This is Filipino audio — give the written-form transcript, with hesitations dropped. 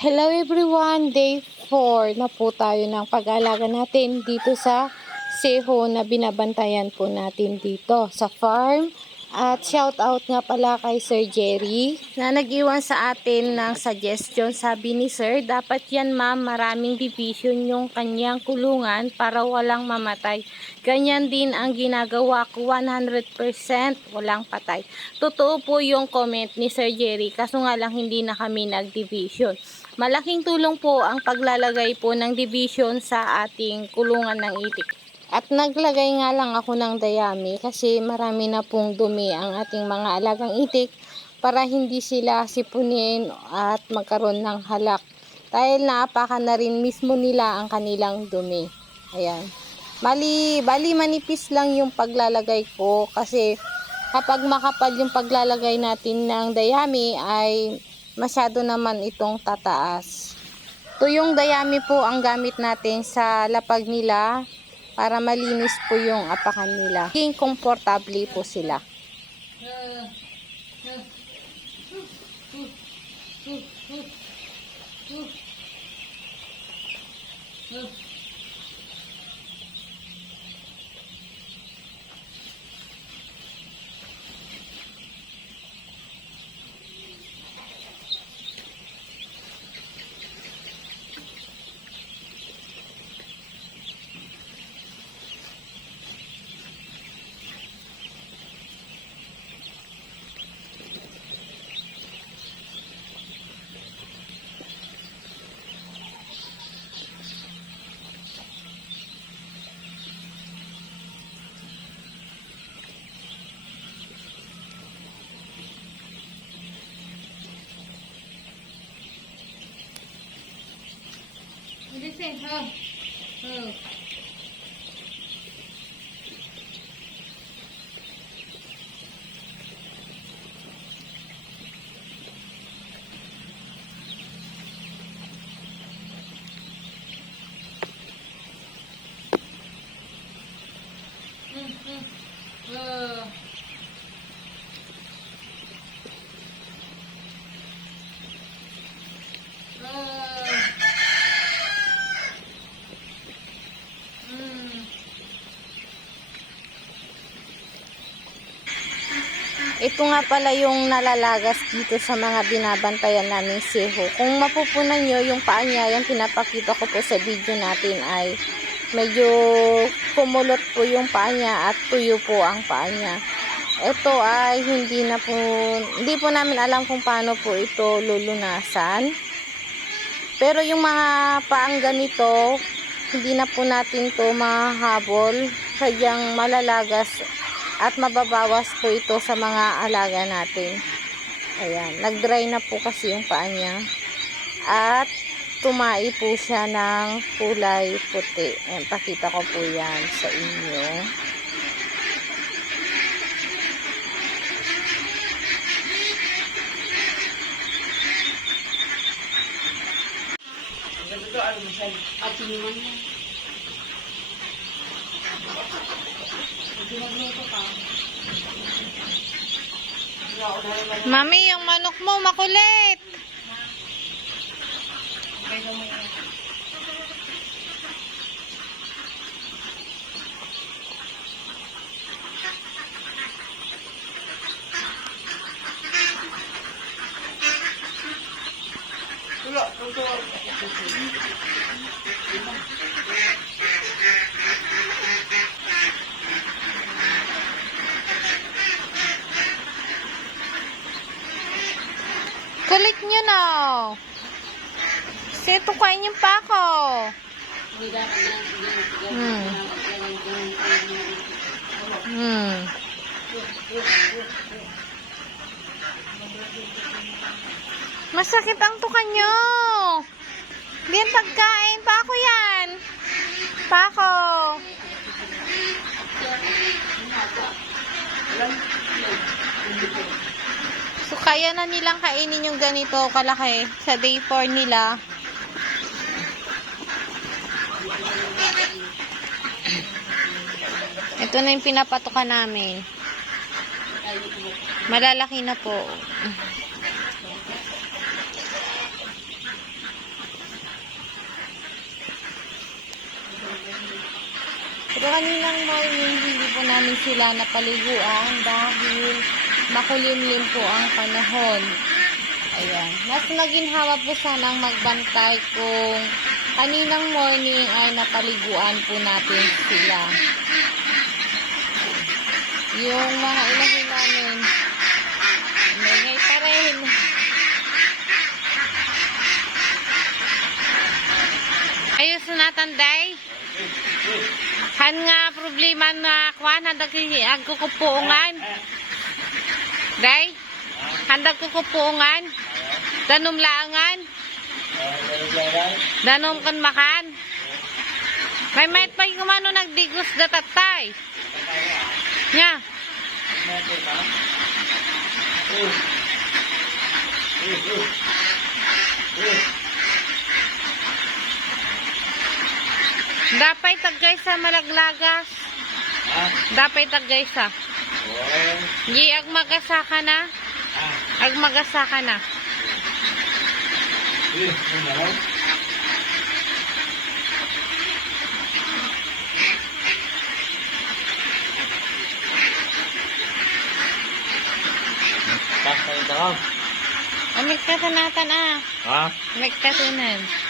Hello everyone! Day 4 na po tayo ng pag-aalaga natin dito sa seho na binabantayan po natin dito sa farm. At shout out nga pala kay Sir Jerry na nag-iwan sa atin ng suggestion. Sabi ni Sir, dapat yan ma'am, maraming division yung kanyang kulungan para walang mamatay. Ganyan din ang ginagawa ko, 100% walang patay. Totoo po yung comment ni Sir Jerry, kaso nga lang hindi na kami nag-division. Malaking tulong po ang paglalagay po ng division sa ating kulungan ng itik. At naglagay nga lang ako ng dayami kasi marami na pong dumi ang ating mga alagang itik para hindi sila sipunin at magkaroon ng halak. Dahil naapakan na rin mismo nila ang kanilang dumi. Ayan. Bali manipis lang yung paglalagay ko kasi kapag makapal yung paglalagay natin ng dayami ay masyado naman itong tataas. Ito yung dayami po ang gamit natin sa lapag nila para malinis po yung apakan nila. Maging komportable po sila. Ito nga pala yung nalalagas dito sa mga binabantayan namin seho. Kung mapupunan nyo yung paa niya, yung pinapakita ko po sa video natin ay medyo kumulot po yung paa niya at tuyo po ang paa niya. Ito ay hindi po namin alam kung paano po ito lulunasan. Pero yung mga paang ganito, hindi na po natin to mahabol. Sadyang malalagas at mababawas po ito sa mga alaga natin. Ayan, nag-dry na po kasi yung paa niya. At tumai po siya ng kulay puti. Ayan, pakita ko po yan sa inyo. Mami, yung manok mo makulit. Kulit nyo na. Sito kain yung pako. Masakit ang tuka nyo. Hindi yan pagkain. Pako yan. Pako. So, kaya na nilang kainin yung ganito kalaki sa day 4 nila. Ito na yung pinapatukan namin. Malalaki na po. Pero kaninang morning, hindi po namin sila napaliguan dahil makulimlim po ang panahon. Ayan. Mas naginhawa po sanang magbantay kung kaninang morning ay napaliguan po natin sila. Yung mga ilahin namin, may pa rin. Ayos na tanday. Han nga problema na kwan, handag agkukupuungan. Day, handag kukupuungan. Danom laangan. Danom kan makan. May pa yung kumano nagdigos datatay. Nya. Dapay taggay sa malaglagas. Dapay taggay sa. Di agmagasa ka na. Agmagasa ka na. Amig ka tanatan ah. Ha? Amig ka tanan.